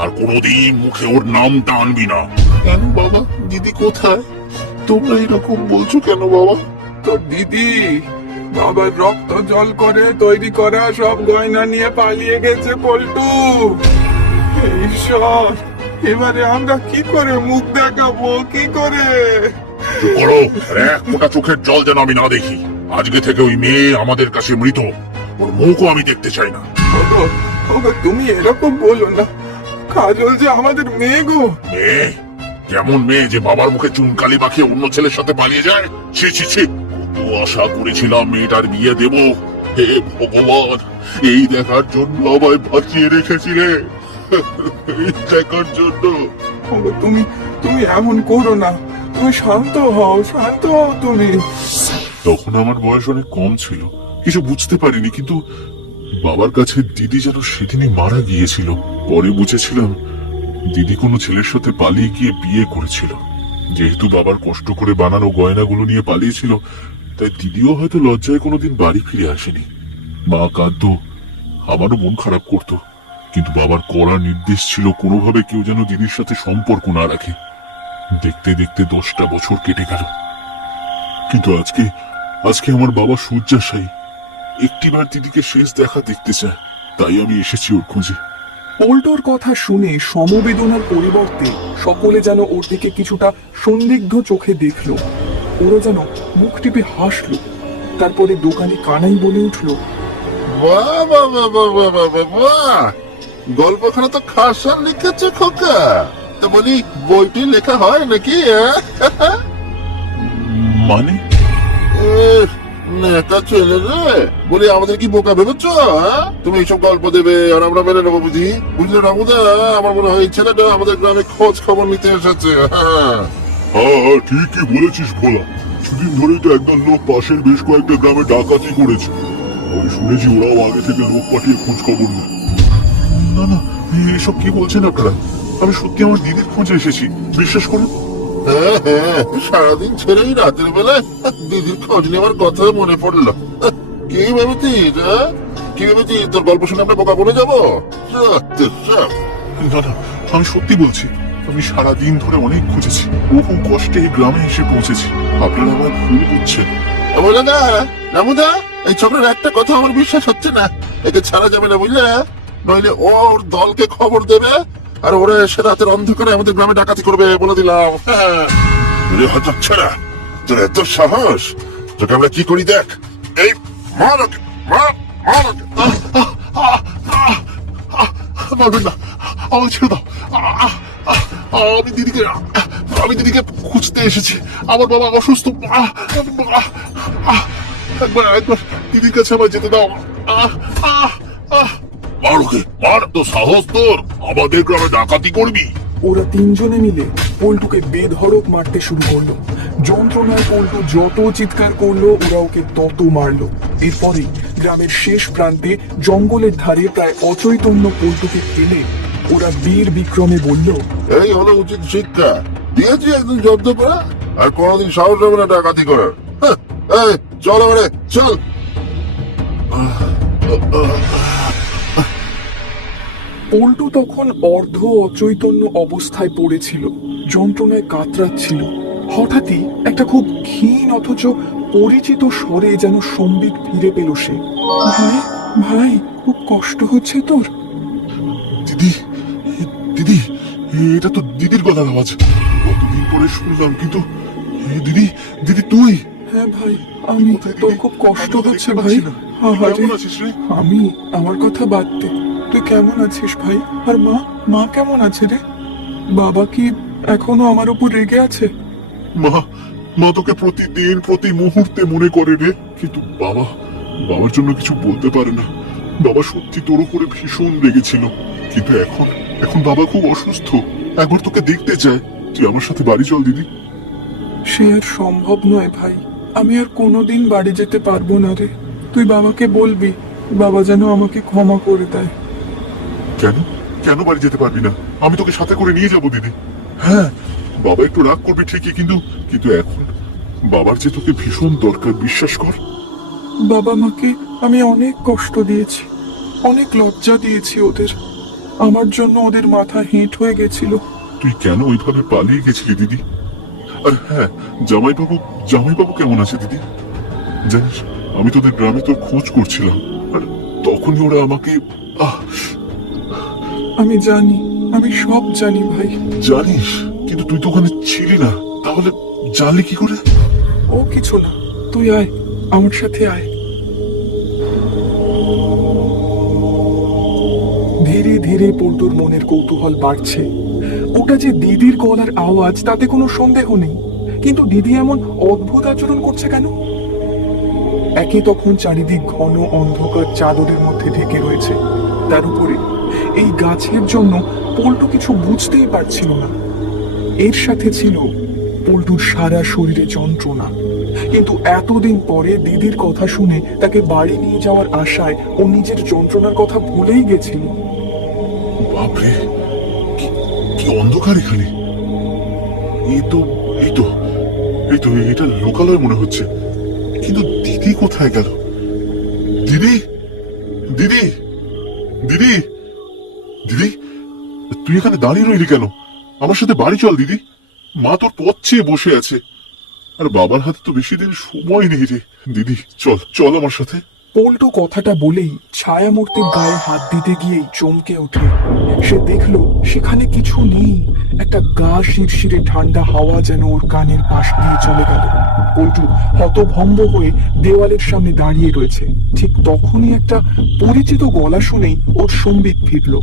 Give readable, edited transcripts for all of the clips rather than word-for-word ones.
আর কোনোদিন মুখে ওর নাম টানবি না। কেন বাবা, দিদি কোথায়? তোমরা এরকম বলছো কেন বাবা? তোর দিদি বাবার রক্ত জল করে তৈরি করা সব গয়না নিয়ে পালিয়ে গেছে পল্টু। ঈশ্বর, এবারে আমরা কি করে মুখ দেখাবো, কি করে? চুপ করো, আর এক ফোঁটা চোখের জল যেন আমি না দেখি। আজকে থেকে ওই মেয়ে আমাদের কাছে মৃত, ওর মুখও আমি দেখতে চাই না। ওগো, ওগো, তুমি এরকম বলো না। কাজল যে আমাদের মেয়ে গো। মেয়ে? কেমন মেয়ে যে বাবার মুখে চুনকালি মাখিয়ে অন্য ছেলের সাথে পালিয়ে যায়? ছি ছি ছি, কত আশা করেছিলাম মেয়েটার বিয়ে দেব। হে ভগবান, এই দেখার জন্য আমায় বাঁচিয়ে রেখেছিলে, এই দেখার জন্য। ওগো, তুমি তুমি এমন করো না। তুমি শান্ত হও, শান্ত হও তুমি। তখন আমার বয়স অনেক কম ছিল, কিছু বুঝতে পারিনি, কিন্তু বাবার কাছে দিদি যেন সেদিনই মারা গিয়েছিল। পরে বুঝেছিলাম দিদি কোনো ছেলের সাথে পালিয়ে গিয়ে বিয়ে করেছিল। যেহেতু বাবার কষ্ট করে বানানো গয়নাগুলো নিয়ে পালিয়েছিল, তাই দিদিও হয়তো লজ্জায় কোনোদিন বাড়ি ফিরে আসেনি। মা কাঁদতো, আমারও মন খারাপ করতো, কিন্তু বাবার কড়া নির্দেশ ছিল কোনোভাবে কেউ যেন দিদির সাথে সম্পর্ক না রাখে। দেখতে দেখতে 10টা বছর কেটে গেল, কিন্তু আজকে আজকে আমার বাবা শয্যাশায়ী। একটিবার দিদিকে শেষ দেখা দেখতে চায়, তাই আমি এসেছি ওর খোঁজে। পল্টুর কথা শুনে সমবেদনার পরিবর্তে সকলে যেন ওর দিকে কিছুটা সন্দিগ্ধ চোখে দেখলো। ওরা যেন মুখ টিপে হাসলো। তারপরে দোকানে কানাই বলে উঠলো, বাহ বাহ বাহ বাহ বাহ বাহ বাহ বাহ! গল্পখানা তো খাসা লিখেছে খোকা। তা বলি, বইটি লেখা হয় নাকি? মানে নেতা ছেলে রে, বলি আমাদের কি বোকা ভেবেছ? তুমি এইসব গল্প দেবে আর আমরা মেনে নেবো বুঝি? বুঝলে রামুদা, আমার মনে হয় এই ছেলেটা আমাদের গ্রামে খোঁজ খবর নিতে এসেছে। হ্যাঁ, ঠিকই বলেছিস ভোলা। কিছুদিন ধরেই তো একদল লোক পাশের বেশ কয়েকটা গ্রামে ডাকাতি করেছে। আমি শুনেছি ওরাও আগে থেকে লোক পাঠিয়ে খোঁজ খবর নেয়। না না, এসব কি বলছেন আপনারা? আমি সত্যি আমার দিদির খোঁজে এসেছি, বিশ্বাস করুন। হ্যাঁ হ্যাঁ, সারাদিন ছেড়েই রাতের বেলায় দিদির খোঁজ নেওয়ার কথা মনে পড়লো। কি ভেবেছিস? কি ভেবেছিস তোর গল্প শুনে আমরা বোকা বনে যাবো? না না, আমি সত্যি বলছি, আমি সারাদিন ধরে অনেক খুঁজেছি, বহু কষ্টে এই গ্রামে এসে পৌঁছেছি। আপনারা আমার ভুল বুঝছেন। বলে না রামুদা, এই ছোকরার একটা কথা আমার বিশ্বাস হচ্ছে না। একে ছাড়া যাবে না বুঝলে, নইলে ওর দলকে খবর দেবে আর ওরা এসে রাতের অন্ধকারে আমাদের গ্রামে ডাকাতি করবে, বলে দিলাম। হতচ্ছাড়া, তোর এত সাহস! তোকে আমরা কি করি দেখ। এই মার ওকে, মার, মার ওকে। মারবেন না, আমার ছেড়ে দাও। আমি দিদিকে খুঁজতে এসেছি। আমার বাবা অসুস্থ। একবার দিদির কাছে আমার যেতে দাও। মার ওকে, মার। তো সাহস তোর আমাদের গ্রামে ডাকাতি করবি? ওরা তিনজনে মিলে পল্টুকে বেধড়ক মারতে শুরু করলো। যন্ত্রণায় পল্টু যত চিৎকার করলো, ওরা ওকে তত মারলো। এরপরে গ্রামের শেষ প্রান্তে জঙ্গলের ধারে প্রায় অচৈতন্য পল্টুকে ফেলে ওরা বীর বিক্রমে বলল, এই হলো উচিত শিক্ষা। দিয়েছি একদিন জব্দ করা, আর কোনোদিন সাহস হবে না ডাকাতি করার। এই চল এবারে, চল। পল্টু তখন অর্ধ অচৈতন্য অবস্থায় পড়েছিল, যন্ত্রণায় কাতরাচ্ছিল। হঠাৎই একটা খুব ক্ষীণ অথচ পরিচিত স্বরে যেন সম্বিত ফিরে পেল সে। ভাই, ভাই, খুব কষ্ট হচ্ছে তোর? দিদি, দিদি, এটা তো দিদির গলার আওয়াজ। কতদিন পরে শুনলাম, কিন্তু দিদি, দিদি তুই? হ্যাঁ ভাই, আমি। তোর খুব কষ্ট হচ্ছে ভাই? কেমন আছিস রে? আমি? আমার কথা বাদ দে, তুই কেমন আছিস ভাই? আর মা, মা কেমন আছে রে? বাবা কি এখনো আমার উপর রেগে আছে? মা, মা তোকে প্রতিদিন প্রতি মুহূর্তে মনে করে রে, কিন্তু বাবার জন্য কিছু বলতে পারে না। বাবা সত্যি তোর উপরে ভীষণ রেগেছিল, কিন্তু এখন বাবা খুব অসুস্থ। একবার তোকে দেখতে চায়। তুই আমার সাথে বাড়ি চল দিদি। সে আর সম্ভব নয় ভাই, আমি আর কোনোদিন বাড়ি যেতে পারবো না রে। তুই বাবাকে বলবি, বাবা যেন আমাকে ক্ষমা করে দেয়। কেন কেন বাড়ি যেতে পারবি না? আমি তোকে সাথে করে নিয়ে যাবো দিদি। হ্যাঁ, বাবা একটু রাগ করবি ঠিকই, কিন্তু এখন বাবার যে তোকে ভীষণ দরকার, বিশ্বাস কর। বাবা মাকে আমি অনেক কষ্ট দিয়েছি, অনেক লজ্জা দিয়েছি ওদের। আমার জন্য ওদের মাথা হেঁট হয়ে গেছিল। তুই কেন ওইভাবে পালিয়ে গেছিলি দিদি? আর হ্যাঁ, জামাইবাবু কেমন আছে দিদি? জানিস, আমি তোদের গ্রামে তোর খোঁজ করছিলাম, আর তখনই ওরা আমাকে আমি জানি, আমি সব জানি ভাই। জানিস, কিন্তু তুই তো ওখানে ছিলি না, তাহলে জানলি কি করে? ও কিছু না, তুই আয়, আমার সাথে আয়। ধীরে ধীরে পল্টুর মনের কৌতূহল বাড়ছে। ওটা যে দিদির গলার আওয়াজ তাতে কোনো সন্দেহ নেই, কিন্তু দিদি এমন অদ্ভুত আচরণ করছে কেন? একে তখন চারিদিক ঘন অন্ধকার চাদরের মধ্যে ঢেকে রয়েছে, তার উপরে এই গাছের জন্য পল্টু কিছু বুঝতেই পারছিল না। এর সাথে ছিল পল্টুর সারা শরীরে যন্ত্রণা, কিন্তু এতদিন পরে দিদির কথা শুনে তাকে বাড়ি নিয়ে যাওয়ার আশায় ও নিজের যন্ত্রণার কথা ভুলেই গেছিল। বাপরে, কি অন্ধকার এখানে! এই তো এই তো এই তো এটা লোকালয় মনে হচ্ছে, কিন্তু দিদি কোথায় গেল? দিদি, দিদি, দিদি, দিদি, তুই এখানে দাঁড়িয়ে রইলি কেন? আমার সাথে বাড়ি চল দিদি, মা তোর পথ চেয়ে বসে আছে, আর বাবার হাতে তো বেশি দিন সময় নেই রে। দিদি চল চল আমার সাথে। পল্টু কথাটা বলেই ছায়ামূর্তির গায়ে হাত দিতে গিয়েই চমকে ওঠে। সে দেখল সেখানে কিছু নেই, একটা গা শিরশিরে ঠান্ডা হাওয়া যেন ওর কানের পাশ দিয়ে চলে গেল। পল্টু হতভম্ব হয়ে দেওয়ালের সামনে দাঁড়িয়ে রয়েছে। ঠিক তখনই একটা পরিচিত গলা শুনেই ওর সম্বিত ফিরল।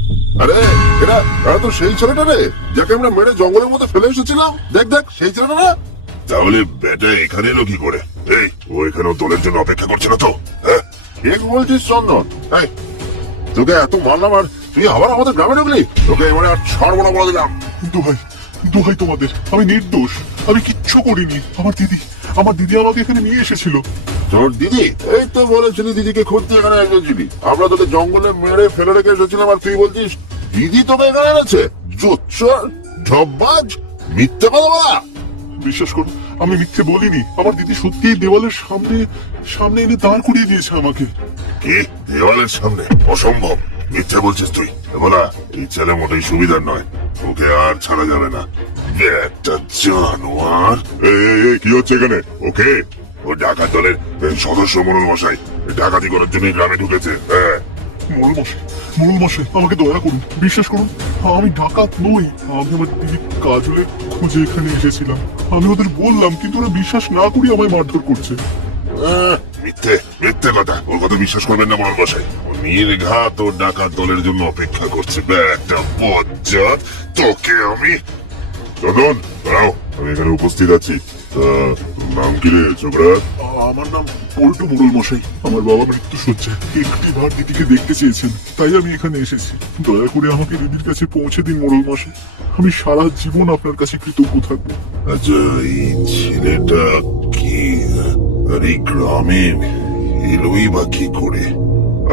আরে এরা এরা তো সেই ছেলেটা রে, যাকে আমরা মেরে জঙ্গলের মধ্যে ফেলে এসেছিলাম। দেখ দেখ, সেই ছেলেটা না? তাহলে বেটা এখানে এলো কি করে? এই, ও এখানে দলের জন্য অপেক্ষা করছে না তো? হ্যাঁ, ঠিক বলছিস চন্দন। এই, তোকে এত মারলাম আর তুই আবার আমাদের গ্রামে ঢুকলি? তোকে এবারে আর ছাড়বো না বলে দিলাম। দোহাই, দোহাই তোমাদের, আমি নির্দোষ, আমি কিচ্ছু করিনি। আমার দিদি আমাকে এখানে নিয়ে এসেছিল। তোর দিদি? এই তো বলেছিলি দিদিকে খুঁজতে এখানে এসেছিলি। আমরা তোকে জঙ্গলে মেরে ফেলে রেখে এসেছিলাম আর তুই বলছিস দিদি তোকে এখানে এনেছে? জোচ্চর, ঢপবাজ, মিথ্যে কথা বলা। বিশ্বাস করুন, আমি মিথ্যে বলিনি। আমার দিদি সত্যিই দেওয়ালের সামনে এনে দাঁড় করিয়ে দিয়েছে আমাকে। কি দেওয়ালের সামনে? অসম্ভব, মিথ্যে বলছিস তুই। বলা, এই ছেলে মোটেই সুবিধার নয়, ওকে আর ছাড়া যাবে না। একটা জানোয়ার। কি হচ্ছে এখানে? ওকে, ও ডাকাত দলের সদস্য মোড়ল মশাই, ডাকাতি করার জন্য গ্রামে ঢুকেছে। হ্যাঁ, মোড়ল মশাই, আমাকে দয়া করুন, বিশ্বাস করুন, আমি ডাকাত নই। আমি আমার দিদি কাজলের খোঁজে এখানে এসেছিলাম। আমি ওদের বললাম, কিন্তু ওরা বিশ্বাস না করি আমায় মারধর করছে। মিথ্যে মিথ্যে কথা, ওর কথা বিশ্বাস করবেন না মোড়ল মশাই। ও নির্ঘাত ও ডাকাত দলের জন্য অপেক্ষা করছে। একটা বজ্জাত, তোকে আমি। চন্দন দাঁড়াও, আমি এখানে উপস্থিত আছি। নাম কি রে ছোকরা? আমার নাম পল্টু মোড়ল মশাই। আমার বাবা মৃত্যু শয্যায়, একটিবার দিদিকে দেখতে চেয়েছেন, তাই আমি এখানে এসেছি। দয়া করে আমাকে দিদির কাছে পৌঁছে দিন মোড়ল মশাই, আমি সারা জীবন আপনার কাছে কৃতজ্ঞ থাকবো। আচ্ছা, এই ছেলেটা কি আর এই গ্রামে এলোই বা কি করে?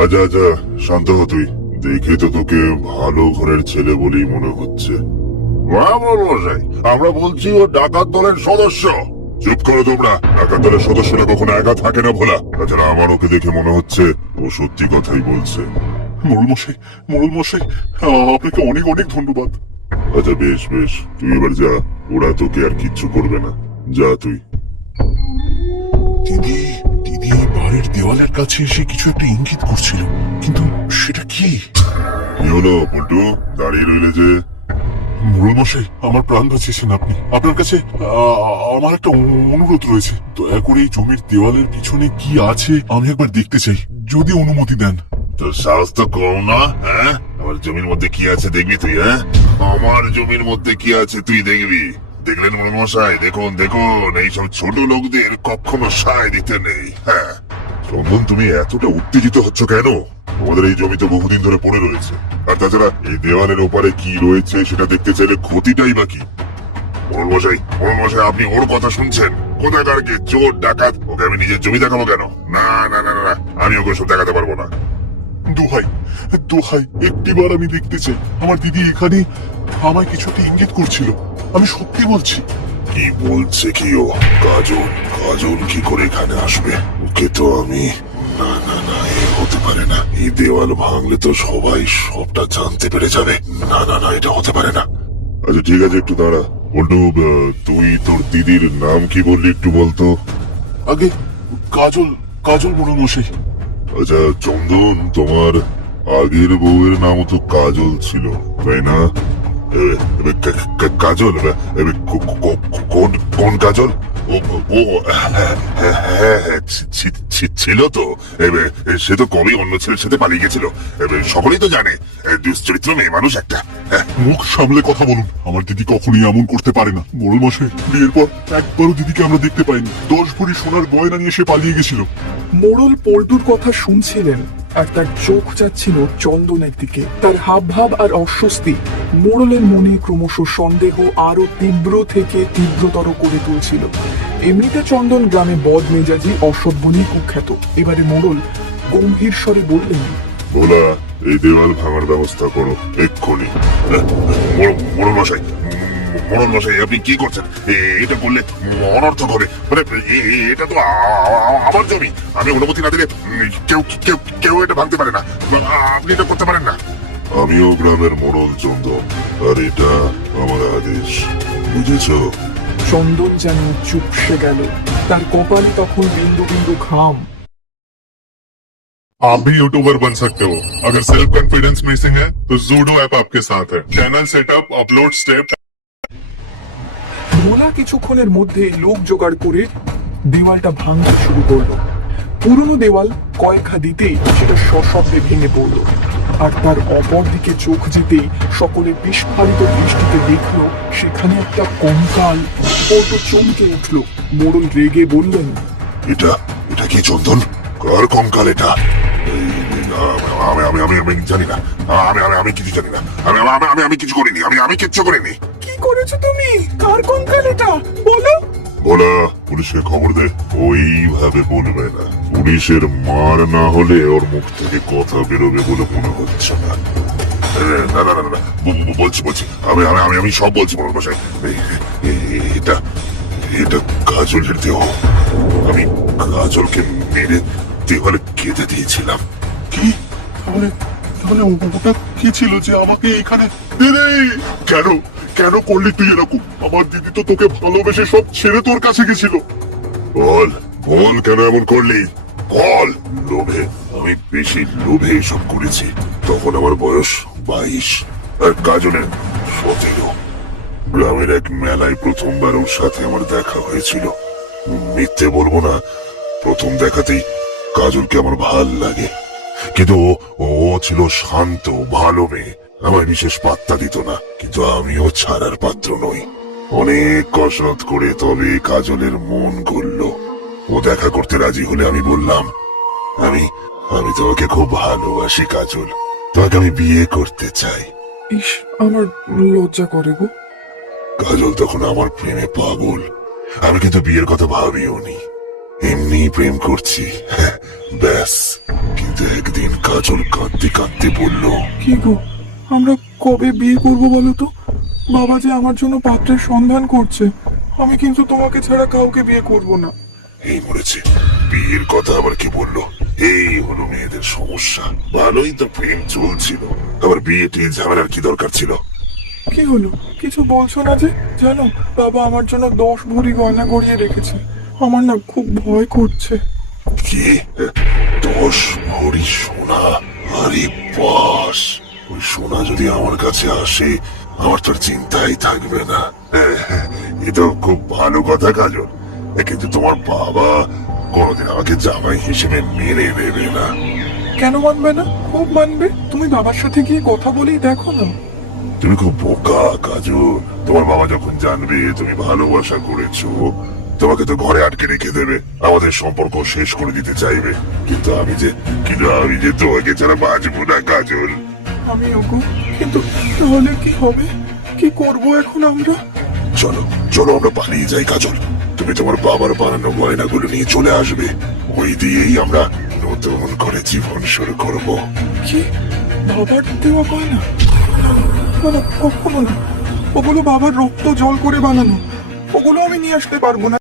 আচ্ছা আচ্ছা, শান্ত হ তুই। দেখে তো তোকে ভালো ঘরের ছেলে বলেই মনে হচ্ছে। মশাই, আমরা বলছি ও ডাকাত দলের সদস্য। চুপ করো তোমরা, ডাকাত দলের সদস্যরা কখনো একা থাকে না ভোলা। তাছাড়া আমার ওকে দেখে মনে হচ্ছে ও সত্যি কথাই বলছে। মোড়ল মশাই, আপনাকে অনেক অনেক ধন্যবাদ। আচ্ছা বেশ বেশ, তুই এবার যা, ওরা তোকে আর কিচ্ছু করবে না। যা তুই। দিদি এই বাড়ির দেওয়ালের কাছে এসে কিছু একটা ইঙ্গিত করছিল, কিন্তু সেটা কি? কি হলো পল্টু, দাঁড়িয়ে রইলে যে? মোড়ল মশাই, আমার প্রাণ বাঁচিয়েছেন আপনি। আপনার কাছে আমার একটা অনুরোধ রয়েছে। দয়া করে এই জমির দেওয়ালের পিছনে কি আছে আমি একবার দেখতে চাই, যদি অনুমতি দেন। তোর সাহস তো কম না? হ্যাঁ, আমার জমির মধ্যে কি আছে দেখবি তুই? হ্যাঁ, আমার জমির মধ্যে কি আছে তুই দেখবি? দেখলেন মশাই, দেখুন দেখুন, এইসব ছোট লোকদের কখনো সায় দিতে নেই। হ্যাঁ, চন্দন, তুমি এতটা উত্তেজিত হচ্ছ কেন? তোমাদের এই জমি তো বহুদিন ধরে পড়ে রয়েছে, আর তাছাড়া এই দেওয়ালের ওপারে কি রয়েছে সেটা দেখতে চাইলে ক্ষতিটাই বা কি? মশাই, আপনি ওর কথা শুনছেন? কোথাকার কে চোর ডাকাত, ওকে আমি নিজের জমি দেখাবো কেন? না না না না, আমি ওকে সব দেখাতে পারবো না। দোহাই, একটিবার আমি দেখতে চাই। আমার দিদি এখানে আমায় কিছু একটা ইঙ্গিত করছিল, আমি সত্যি বলছি। কি বলছে কি ও? কাজল কি করে এখানে আসবে? ওকে তো আমি, না না না, এ হতে পারে না। এই দেওয়াল ভাঙলে তো সবাই সবটা জানতে পেরে যাবে। না না না, এটা হতে পারে না। আচ্ছা ঠিক আছে, একটু দাঁড়া। বল্টু, তুই তোর দিদির নাম কি বললি একটু বলতো? আগে কাজল, কাজল মোড়ল মশাই। আচ্ছা চন্দন, তোমার আগের বউয়ের নামও তো কাজল ছিল, তাই না? কাজল? কোন কোন কাজল? ও ও হ্যাঁ, ছিল তো। সে তো কবেই অন্য ছেলের সাথে পালিয়ে গেছিল। সকলেই তো জানে, দুশ্চরিত্র মেয়ে মানুষ একটা। মুখ সামলে কথা বলুন। আমার দিদি কখনোই এমন করতে পারে না। মোড়ল মশাই, বিয়ের পর একবারও দিদিকে আমরা দেখতে পাইনি। 10 ভরি সোনার গয়না নিয়ে সে পালিয়ে গেছিল। মোড়ল পল্টুর কথা শুনছিলেন আর তার চোখ যাচ্ছিল চন্দনের দিকে। তার হাবভাব আর অস্বস্তি মোড়লের মনে ক্রমশ সন্দেহ আরো তীব্র থেকে তীব্রতর করে তুলছিল। এমনিতে চন্দন গ্রামে বদ মেজাজি, অসভ্য নিয়ে কুখ্যাত। এবারে মোড়ল গম্ভীর স্বরে বললেন, ভোলা, এই দেওয়াল ভাঙার ব্যবস্থা করো এক্ষুনি। মোড়ল মশাই, মোড়ল মশাই, আপনি কি করছেন? এটা করলে অনর্থক হবে। মানে এটা তো আমার জমি। আমি অনুমতি না দিলে কেউ কেউ কেউ এটা ভাঙতে পারে না। আপনি এটা করতে পারেন না। আমিও গ্রামের মোড়ল চন্দন, আর এটা আমার আদেশ, বুঝেছো? চন্দন যেন চুপসে গেল। তার কপালে তখন বিন্দু বিন্দু ঘাম। आप भी यूट्यूबर बन सकते हो। अगर सेल्फ कॉन्फिडेंस मिसिंग है तो जूडो ऐप आपके साथ है। Channel setup, upload step. ভোলা কিছুক্ষণের মধ্যে লোক জোগাড় করে দেওয়ালটা ভাঙতে শুরু করলো। পুরনো দেওয়াল কয়েকটা দিতেই সেটা সশব্দে ভেঙে পড়লো। আর তার অপর দিকে চোখ যেতেই সকলে বিস্ফারিত দৃষ্টিতে দেখলো সেখানে একটা কঙ্কাল। পল্টু চমকে উঠলো। মোড়ল রেগে বললেন, এটা এটা কি চন্দন? কার কঙ্কাল এটা? আমি আমি আমি আমি জানি না। আমি কিছু জানি না। আমি কিছু করিনি। আমি কিচ্ছু করিনি। কি করেছো তুমি? কার কঙ্কাল এটা বলো? বলা, পুলিশকে খবর দে। ওইভাবে বলবে না। পুলিশের মার না হলে ওর মুখ থেকে কথা বেরোবে বলে মনে হচ্ছে না। না না না না, বলছি আমি সব বলছি মোড়ল মশাই। এটা এটা কাজলের দেহ। আমি কাজলকে মেরে দেওয়ালে কেঁদে দিয়েছিলাম। কি? তাহলে তাহলে ওটা কি ছিল যে আমাকে এখানে? দিদি, কেন কেন করলি তুই এরকম? আমার দিদি তো তোকে ভালোবেসে সব ছেড়ে তোর কাছে গেছিল। বল বল, কেন এমন করলি? বল। লোভে, আমি বেশি লোভে এসব করেছি। তখন আমার বয়স 22 আর কাজলের 17। গ্রামের এক মেলায় প্রথমবার ওর সাথে আমার দেখা হয়েছিল। মিথ্যে বলবো না, প্রথম দেখাতেই কাজলকে আমার ভাল লাগে। কিন্তু ও ছিল শান্ত, ভালো মেয়ে। আমার বিশেষ পাত্তা দিত না, কিন্তু আমিও ছাড়ার পাত্র নই। অনেক কসরত করে তবে কাজলের মন গড়ল। ও দেখা করতে রাজি হলে আমি বললাম, আমি আমি তোমাকে খুব ভালোবাসি কাজল, তোমাকে আমি বিয়ে করতে চাই। ইস, আমার লজ্জা করে গো। কাজল তখন আমার প্রেমে পাগল। আমি কিন্তু বিয়ের কথা ভাবিও নি, এমনি প্রেম করছি। ব্যাস। কিন্তু একদিন কাজল কাঁদতে কাঁদতে বলল, কি গো, আমরা কবে বিয়ে করবো বলো তো? বাবা যে আমার জন্য পাত্রের সন্ধান করছে। আমি কিন্তু তোমাকে ছাড়া কাউকে বিয়ে করব না। এই মরেছে, বিয়ের কথা আবার কি বললো? এই হলো মেয়েদের সমস্যা। ভালোই তো প্রেম চলছিল, আবার বিয়ে টিয়ে ঝামেলার কি দরকার ছিল? কি হলো? কিছু বলছো না যে? জানো, বাবা আমার জন্য 10 ভরি গয়না গড়িয়ে রেখেছে। আমার না খুব ভয় করছে। কি? 10 ভরি সোনা? আরে বাস, ওই সোনা যদি আমার কাছে আসে আমার তোর চিন্তাই থাকবে না। এ তো খুব ভালো কথা কাজল, কিন্তু তোমার বাবা কোনোদিন আমাকে জামাই হিসেবে মেনে নেবে না। কেন মানবে না? খুব মানবে। তুমি বাবার সাথে গিয়ে কথা বলেই দেখো না। তুমি খুব বোকা কাজল। তোমার বাবা যখন জানবে তুমি ভালোবাসা করেছো, তোমাকে তো ঘরে আটকে রেখে দেবে, আমাদের সম্পর্ক শেষ করে দিতে চাইবে। কিন্তু আমি যে তোমাকে ছাড়া বাঁচবো না কাজল। আমি ওগো, কিন্তু তাহলে কি হবে? কি করব এখন আমরা? চলো চলো, আমরা পালিয়ে যাই কাজল। তুমি তোমার বাবার বানানো গয়নাগুলো নিয়ে চলে আসবে, ওই দিয়েই আমরা নতুন করে জীবন শুরু করব। কি? বাবার দেওয়া গয়না? না না, কখনো না। ওগুলো বাবার রক্ত জল করে বানানো। ওগুলো আমি নিয়ে আসতে পারবো না।